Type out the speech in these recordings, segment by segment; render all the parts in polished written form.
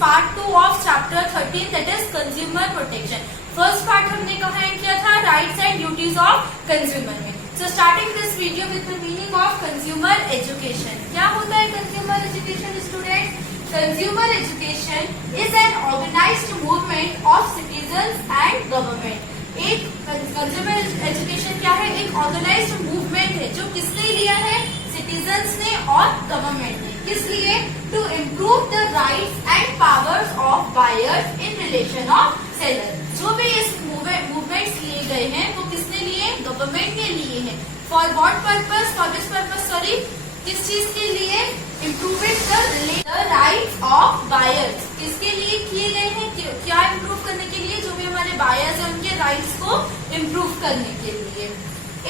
Part 2 of chapter 13 that is consumer protection. First part हमने कहा किया था rights and duties of consumer में। So starting this video with the meaning of consumer education. क्या होता है consumer education students? Consumer education is an organised movement of citizens and government. एक consumer education क्या है? एक ऑर्गेनाइज्ड मूवमेंट है जो किसने लिया है? सिटीजंस ने और गवर्नमेंट ने। किस लिए? To improve the rights and powers of buyers in relation of seller. जो भी इस मूवमेंट्स लिए गए हैं वो किसने लिए? गवर्नमेंट ने लिए हैं। For what purpose? For this purpose sorry, किस चीज के लिए? Improving the rights of buyers. किसके लिए किए गए हैं? क्या इम्प्रूव करने के लिए? जो भी हमारे बायर्स हैं उनके राइट्स को इम्प्रूव करने के लिए।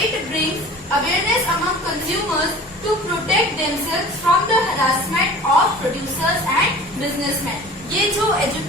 It brings awareness among consumers to protect themselves from the harassment of producers and businessmen. ये जो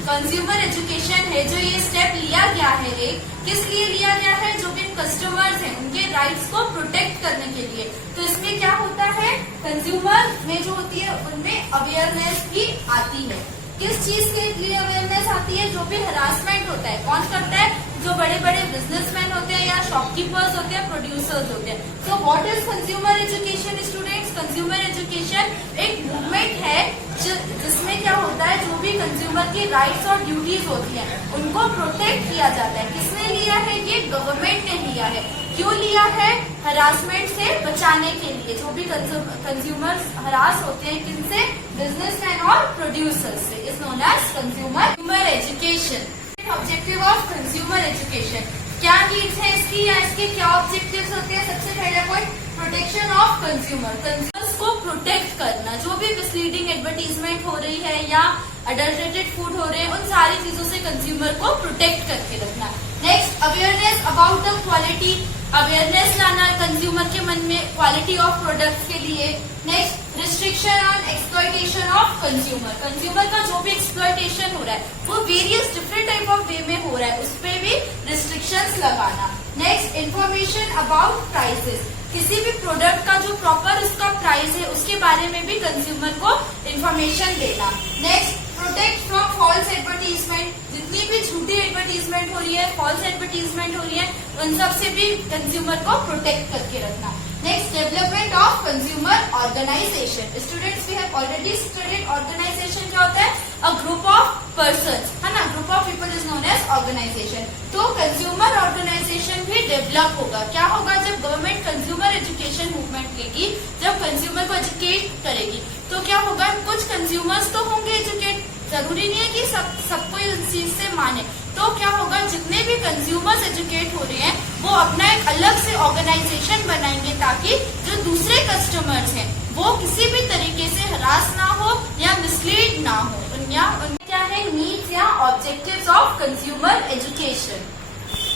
कंज्यूमर एजुकेशन है, जो ये स्टेप लिया गया है, किस लिए लिया गया है? जो भी कस्टमर्स हैं उनके राइट्स को प्रोटेक्ट करने के लिए। तो इसमें क्या होता है? कंज्यूमर में जो होती है उनमें अवेयरनेस भी आती है। किस चीज के लिए अवेयरनेस आती है? जो भी हरासमेंट होता है कौन करता है? जो बड़े बड़े बिजनेसमैन होते हैं या शॉपकीपर्स होते हैं, प्रोड्यूसर्स होते हैं। So what is consumer education students? Consumer education एक मूवमेंट है जिसमें क्या होता है? जो भी कंज्यूमर की राइट्स और ड्यूटीज होती हैं उनको प्रोटेक्ट किया जाता है। किसने लिया है? ये गवर्नमेंट ने लिया है। क्यों लिया है? हरासमेंट से बचाने के लिए। जो भी कंज्यूमर्स हरास होते हैं किनसे? बिजनेसमैन और प्रोड्यूसर्स से। Is known as consumer education. Objective of consumer education, क्या नीड्स है इसकी या इसके क्या ऑब्जेक्टिव्स होते हैं? सबसे पहला point, protection of consumer. Consumers को प्रोटेक्ट करना। जो भी मिसलीडिंग एडवर्टीजमेंट हो रही है या अडल्ट्रेटेड फूड हो रहे हैं उन सारी चीजों से कंज्यूमर को प्रोटेक्ट करके रखना। Next, awareness about the quality. Awareness लाना कंज्यूमर के मन में क्वालिटी ऑफ प्रोडक्ट्स के लिए। Next, restriction on exploitation of consumer. Consumer का जो भी एक्सप्लॉयटेशन हो रहा है वो वेरियस डिफरेंट टाइप ऑफ वे में हो रहा है, उस पर भी रिस्ट्रिक्शंस लगाना। Next, information about prices. किसी भी प्रोडक्ट का जो प्रॉपर उसका प्राइस है उसके बारे में भी कंज्यूमर को इंफॉर्मेशन देना। Next, protect from false advertisement. जितनी भी झूठी एडवर्टीजमेंट हो रही है, फॉल्स एडवर्टीजमेंट हो रही है, उन सब से भी कंज्यूमर को प्रोटेक्ट करके रखना। Next, development of consumer organisation. Students, we have already studied organisation क्या होता है? अ ग्रुप ऑफ पर्सन्स, है ना? Group of people is known as organisation. तो कंज्यूमर ऑर्गेनाइजेशन भी डेवलप होगा। क्या होगा? जब गवर्नमेंट कंज्यूमर एजुकेशन मूवमेंट लेगी, जब कंज्यूमर को एजुकेट करेगी तो क्या होगा? कुछ कंज्यूमर्स तो होंगे एजुकेट, जरूरी नहीं है कि सबको इस चीज से माने। तो क्या होगा? जितने भी कंज्यूमर्स एजुकेट हो रहे हैं वो अपना एक अलग से ऑर्गेनाइजेशन बनाएंगे ताकि जो दूसरे कस्टमर्स हैं वो किसी भी तरीके से हरास ना हो या मिसलीड ना हो। क्या है नीड्स या objectives of consumer education?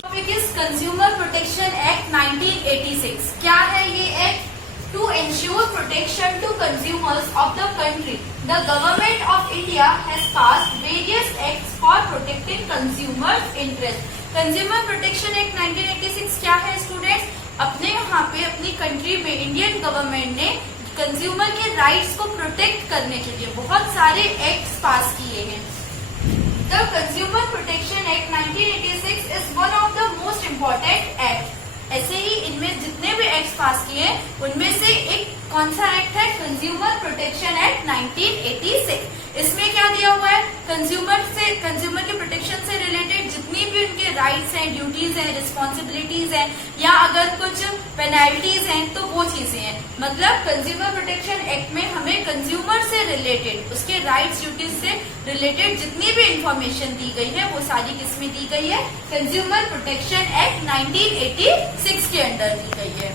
Topic is consumer protection act 1986। क्या है ये act? To ensure protection to consumers of the country, the government of India has passed various acts for protecting consumers' interest. Consumer Protection Act 1986 क्या है students? अपने यहाँ पे अपनी country में इंडियन गवर्नमेंट ने कंज्यूमर के राइट्स को प्रोटेक्ट करने के लिए बहुत सारे एक्ट्स पास किए हैं। The Consumer Protection Act 1986 is one of the most important acts. ऐसे ही इनमें जितने भी एक्ट पास किए उनमें से एक कौन सा एक्ट है? Consumer protection act 1986। इसमें क्या दिया हुआ है? कंज्यूमर के प्रोटेक्शन से रिलेटेड जितनी भी उनके राइट्स हैं, ड्यूटीज हैं, रिस्पॉन्सिबिलिटीज हैं या अगर कुछ पेनल्टीज हैं तो वो चीजें हैं। मतलब कंज्यूमर प्रोटेक्शन एक्ट में हमें कंज्यूमर से रिलेटेड उसके राइट्स ड्यूटीज से रिलेटेड जितनी भी इंफॉर्मेशन दी गई है वो सारी किसमें दी गई है? कंज्यूमर प्रोटेक्शन एक्ट 1986 के अंडर दी गई है।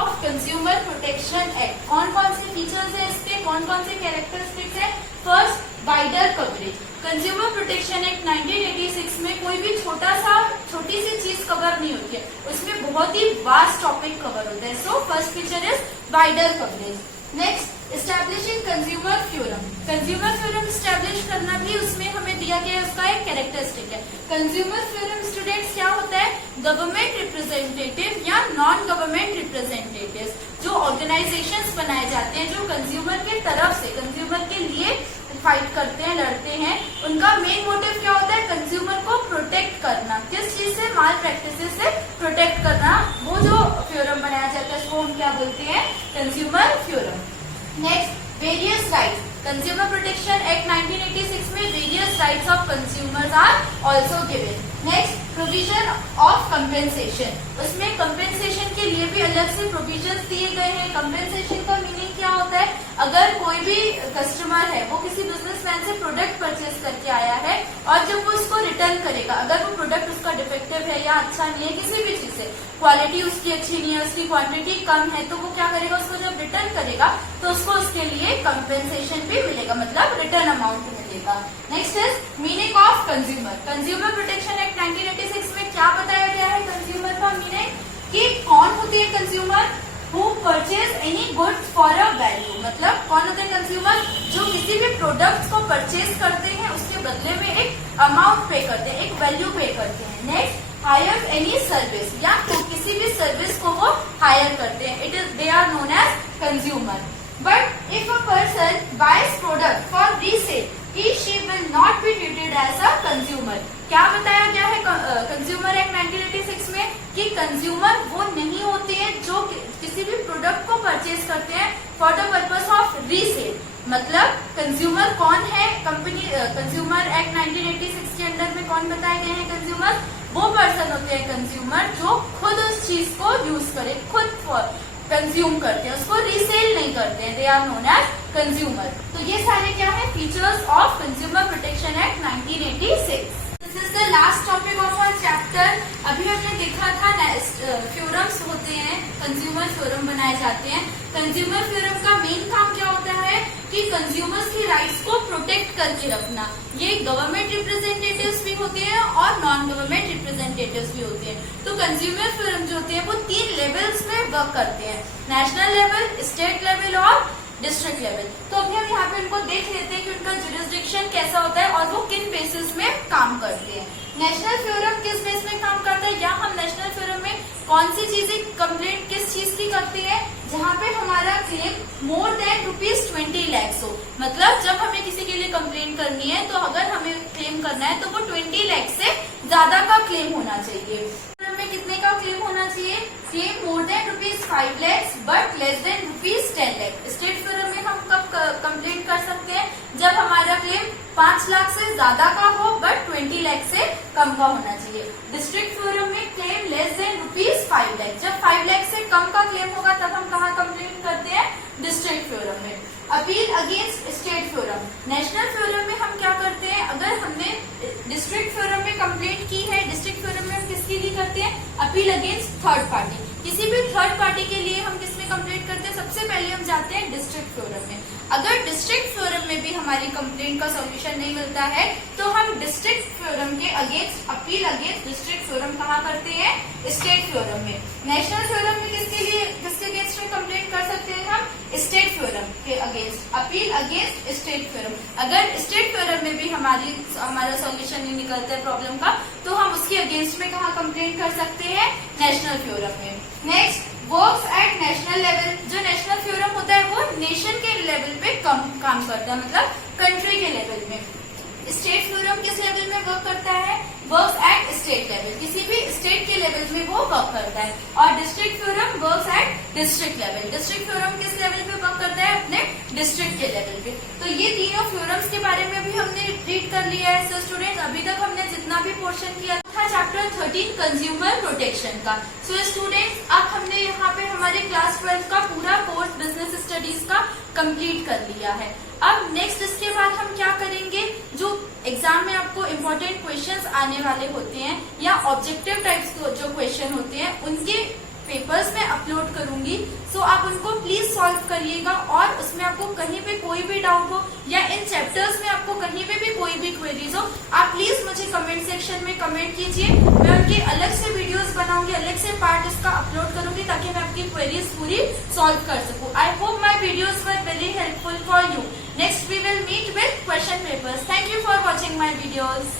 ऑफ कंज्यूमर प्रोटेक्शन एक्ट कौन कौन से फीचर्स है इसके, कौन कौन से कैरेक्टरिस्टिक्स है? First, wider coverage. Consumer protection act 1986 में कोई भी छोटी सी चीज कवर नहीं होती है, उसमें बहुत ही वास्ट टॉपिक कवर होता है। So first feature is wider coverage. Next, establishing consumer forum. Consumer forum establish करना भी उसमें हमें दिया गया है, उसका एक कैरेक्टरिस्टिक है। कंज्यूमर फ्योरम स्टूडेंट्स क्या होता है? गवर्नमेंट रिप्रेजेंटेटिव या नॉन गवर्नमेंट रिप्रेजेंटेटिव जो ऑर्गेनाइजेशंस बनाए जाते हैं जो कंज्यूमर के तरफ से कंज्यूमर के लिए फाइट करते हैं, लड़ते हैं, उनका माल प्रैक्टिसेस से प्रोटेक्ट करना, वो जो थ्योरम बनाया जाता है उसको हम क्या बोलते हैं, consumer theorem. Next, various rights. Consumer protection act 1986 में various rights of consumers are also given. Next, provision of compensation. उसमें कंपेंसेशन के लिए भी अलग से प्रोविजन दिए गए हैं। कंपेंसेशन का मीनिंग क्या होता है, अगर कोई भी कस्टमर है वो किसी बिजनेसमैन से प्रोडक्ट परचेज करके आया है और जब वो उसको रिटर्न करेगा, अगर वो प्रोडक्ट उसका डिफेक्टिव है या अच्छा नहीं है, किसी भी चीज से क्वालिटी उसकी अच्छी नहीं है, उसकी क्वांटिटी कम है, तो वो क्या करेगा, उसको जब रिटर्न करेगा तो उसको उसके लिए कंपेंसेशन भी मिलेगा, मतलब रिटर्न अमाउंट मिलेगा। Next is meaning of consumer. Consumer protection act 1986 में क्या बताया गया है कंज्यूमर का मीनिंग, कि कौन होते हैं consumer, who purchase any goods for a value. मतलब कौन होते हैं कंज्यूमर, जो किसी भी प्रोडक्ट्स को परचेज करते हैं उसके बदले में एक अमाउंट पे करते हैं, एक वैल्यू पे करते हैं। नेक्स्ट, हायर एनी सर्विस, या तो किसी भी सर्विस को वो हायर करते हैं, it is they are known as consumer. But if a person buys product for resale, he she will not be treated as a consumer। क्या बताया गया है कंज्यूमर एक्ट 1986 में, कि कंज्यूमर वो नहीं होते हैं जो किसी भी प्रोडक्ट को परचेज करते हैं for the purpose of resale. मतलब कंज्यूमर कौन है, कंपनी कंज्यूमर एक्ट 1986 के अंडर में कौन बताए गए हैं कंज्यूमर, वो पर्सन होते हैं कंज्यूमर जो खुद उस चीज को यूज करे, खुद कंज्यूम करते हैं, उसको रीसेल नहीं करते हैं, they are known as consumer. तो ये सारे क्या है, features of consumer protection act 1986। This is the last topic of our chapter. अभी हमने देखा था थ्योरम्स होते हैं, कंज्यूमर थ्योरम बनाए जाते हैं। कंज्यूमर थ्योरम का मेन काम क्या होता है, कि कंज्यूमर्स की राइट्स को प्रोटेक्ट करके रखना। ये गवर्नमेंट रिप्रेजेंटेटिव्स भी होते हैं और नॉन गवर्नमेंट रिप्रेजेंटेटिव्स भी होते हैं। तो कंज्यूमर थ्योरम जो होते हैं वो 3 लेवल्स में वर्क करते हैं, नेशनल लेवल, स्टेट लेवल और डिस्ट्रिक्ट लेवल। तो अभी हम यहाँ पे इनको देख लेते हैं कि उनका जुरिस्डिक्शन कैसा होता है और वो किन बेसिस में काम करते हैं। नेशनल थ्योरम किस बेस में काम करता है, या हम नेशनल थ्योरम में कौन सी चीजें कंप्लेंट किस चीज की करते हैं, जहाँ पे हमारा क्लेम मोर देन ₹20 लाख हो। मतलब जब हमें किसी के लिए कंप्लेंट करनी है तो अगर हमें क्लेम करना है तो वो 20 लाख से ज्यादा का क्लेम होना चाहिए। में कितने का क्लेम होना चाहिए, claim more than ₹5 lakh but less than ₹10 lakh. State theorem में हम कब कंप्लेंट कर सकते हैं, जब हमारा क्लेम 5 लाख से ज्यादा का हो बट 20 लाख से कम का होना चाहिए। डिस्ट्रिक्ट थ्योरम में क्लेम लेस देन ₹5 लाख, जब 5 लाख से कम का क्लेम होगा तब हम कहाँ कंप्लेंट करते हैं, डिस्ट्रिक्ट थ्योरम में। Appeal against state theorem. National theorem में हम क्या करते हैं, अगर हमने डिस्ट्रिक्ट थ्योरम में कंप्लेंट की है, डिस्ट्रिक्ट थ्योरम में हम किसके लिए करते हैं, अपील अगेंस्ट थर्ड पार्टी। किसी भी थर्ड पार्टी के लिए हम किसमें कंप्लेंट करते हैं, सबसे पहले हम जाते हैं डिस्ट्रिक्ट थ्योरम में। अगर डिस्ट्रिक्ट थ्योरम में भी हमारी कंप्लेंट का सॉल्यूशन नहीं मिलता है तो हम डिस्ट्रिक्ट थ्योरम के against, appeal against district theorem कहाँ करते हैं, स्टेट थ्योरम में। नेशनल थ्योरम में किसके लिए, किसके अगेंस्ट में कंप्लेंट कर सकते हैं हम, स्टेट थ्योरम के against, appeal against state theorem. अगर स्टेट थ्योरम में भी हमारा सॉल्यूशन नहीं निकलता है प्रॉब्लम का, तो हम उसके अगेंस्ट में कहाँ कंप्लेंट कर सकते हैं, नेशनल थ्योरम में। Next, works at national level. जो नेशनल थ्योरम होता है वो नेशन के लेवल पे काम करता है, मतलब कंट्री के लेवल में। स्टेट थ्योरम किस लेवल में वर्क करता है, वर्क्स एट स्टेट लेवल, किसी भी स्टेट के लेवल में वो वर्क करता है। और district theorem works at district level, district theorem किस लेवल पे वर्क करता है, अपने डिस्ट्रिक्ट के लेवल पे। तो ये तीनों थ्योरम्स के बारे में भी हमने रीड कर लिया है। सो स्टूडेंट्स, अभी तक हमने जितना भी पोर्शन किया था चैप्टर 13 कंज्यूमर प्रोटेक्शन का। सो स्टूडेंट्स, अब हमने यहाँ पे हमारे क्लास 12 का पूरा कोर्स बिजनेस स्टडीज का कंप्लीट कर लिया है। अब नेक्स्ट इसके बाद हम क्या करेंगे, जो एग्जाम में आपको इम्पोर्टेंट क्वेश्चंस आने वाले होते हैं या ऑब्जेक्टिव टाइप्स जो क्वेश्चन होते हैं उनके पेपर्स में अपलोड करूंगी। सो आप उनको प्लीज सॉल्व करिएगा, और उसमें आपको कहीं पे कोई भी डाउट हो या इन चैप्टर्स में आपको कहीं पे भी कोई भी क्वेरीज हो, आप प्लीज मुझे कमेंट सेक्शन में कमेंट कीजिए। मैं उनके अलग से वीडियोस बनाऊंगी, अलग से पार्ट इसका अपलोड करूंगी ताकि मैं आपकी क्वेरीज पूरी सॉल्व कर सकूं। I hope my videos were very helpful for you. Next we will meet with question papers. Thank you for watching my videos.